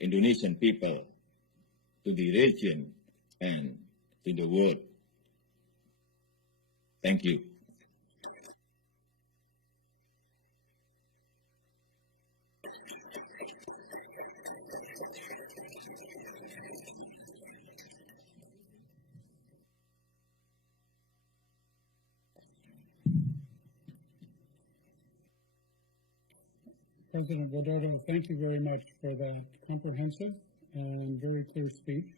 Indonesian people, to the region, and to the world. Thank you. President Widodo, thank you very much for that comprehensive and very clear speech.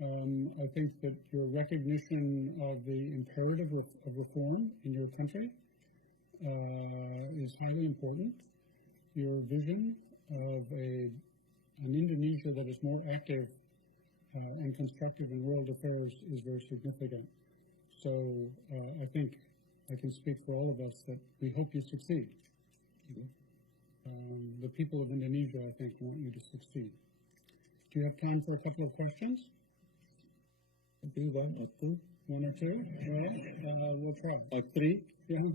I think that your recognition of the imperative of reform in your country is highly important. Your vision of an Indonesia that is more active and constructive in world affairs is very significant. So I think I can speak for all of us that we hope you succeed. The people of Indonesia, I think, want you to succeed. Do you have time for a couple of questions? Maybe one or two. One or two? Well, we'll try. Or three? Yeah.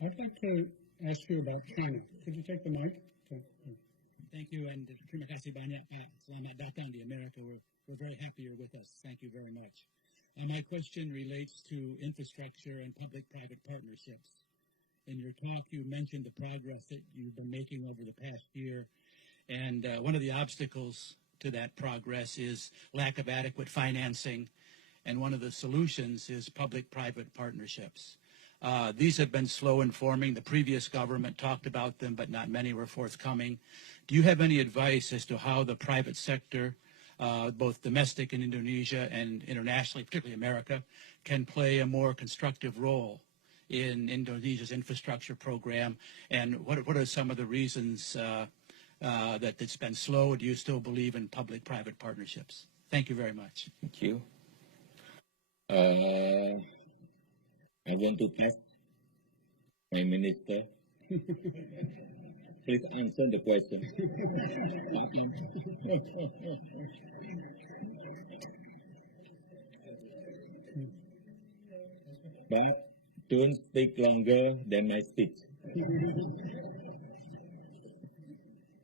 I'd like to ask you about China. Could you take the mic? Thank you, and terima kasih banyak, Pak. Selamat datang di America. We're very happy you're with us. Thank you very much. My question relates to infrastructure and public-private partnerships. In your talk, you mentioned the progress that you've been making over the past year, and one of the obstacles to that progress is lack of adequate financing, and one of the solutions is public-private partnerships. These have been slow in forming. The previous government talked about them, but not many were forthcoming. Do you have any advice as to how the private sector, both domestic in Indonesia and internationally, particularly America, can play a more constructive role in Indonesia's infrastructure program? And what are some of the reasons that it's been slow? Do you still believe in public-private partnerships? Thank you very much. Thank you. I want to ask my minister. Please answer the question. But don't speak longer than my speech.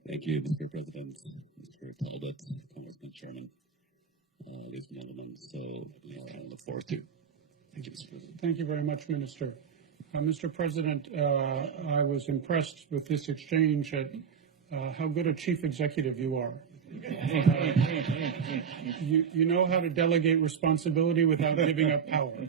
Thank you, Mr. President, Mr. Talbot, Congressman Sherman, ladies and gentlemen. So I look forward to. Thank you, Mr. President. Thank you very much, Minister. Mr. President, I was impressed with this exchange at how good a chief executive you are. You know how to delegate responsibility without giving up power.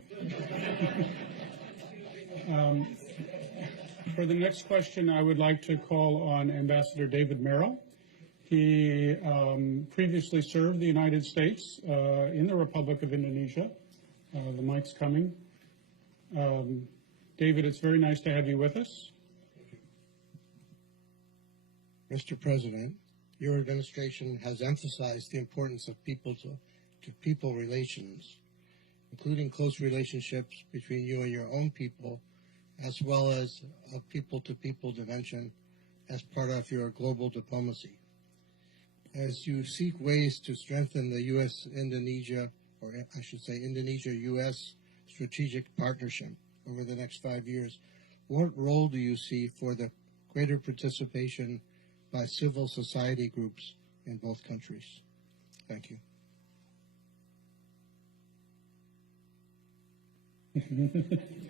For the next question, I would like to call on Ambassador David Merrill. He previously served the United States in the Republic of Indonesia. The mic's coming. David, it's very nice to have you with us. Mr. President, your administration has emphasized the importance of people-to-people relations, including close relationships between you and your own people, as well as a people-to-people dimension as part of your global diplomacy. As you seek ways to strengthen the U.S.-Indonesia, or I should say Indonesia-U.S. strategic partnership over the next 5 years, what role do you see for the greater participation by civil society groups in both countries? Thank you.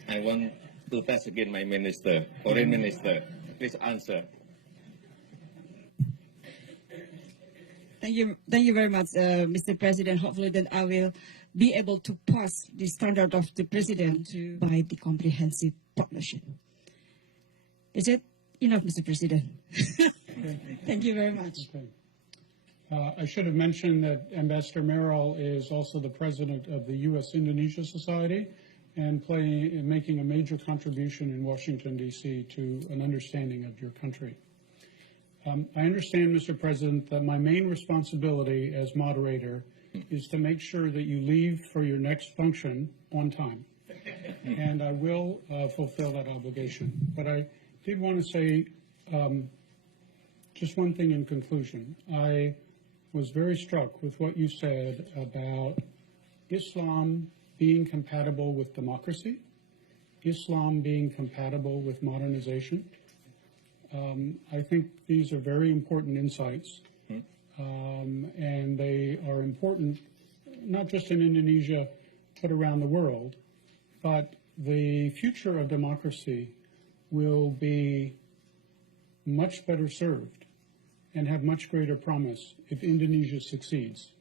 I want to pass again my minister, foreign minister. Please answer. Thank you very much, Mr. President. Hopefully that I will be able to pass the standard of the President by the comprehensive partnership. Is it enough, Mr. President? Thank you very much. Okay. I should have mentioned that Ambassador Merrill is also the president of the U.S.-Indonesia Society and making a major contribution in Washington, D.C. to an understanding of your country. I understand, Mr. President, that my main responsibility as moderator is to make sure that you leave for your next function on time. And I will fulfill that obligation. But I did want to say just one thing in conclusion. I was very struck with what you said about Islam being compatible with democracy, Islam being compatible with modernization. I think these are very important insights, and they are important not just in Indonesia, but around the world. But the future of democracy will be much better served and have much greater promise if Indonesia succeeds.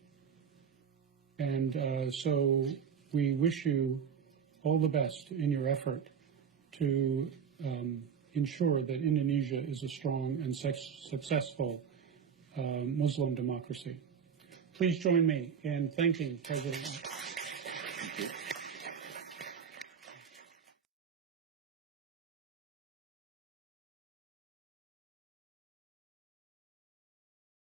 And so we wish you all the best in your effort to ensure that Indonesia is a strong and successful Muslim democracy. Please join me in thanking President. Thank you.